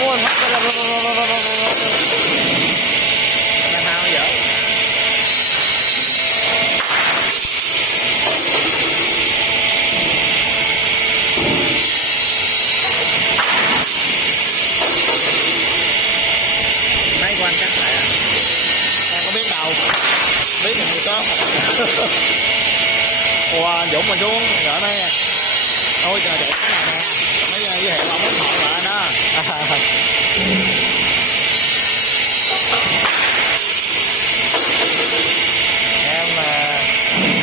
buồn Đang hao dở. Mấy của anh chắc lại à? em có biết đâu, biết thì không có. Ủa anh Dũng mà xuống gỡ đây nè, ôi trời đẹp cái này nè, mấy giới thiệu ông mới hỏi lại đó.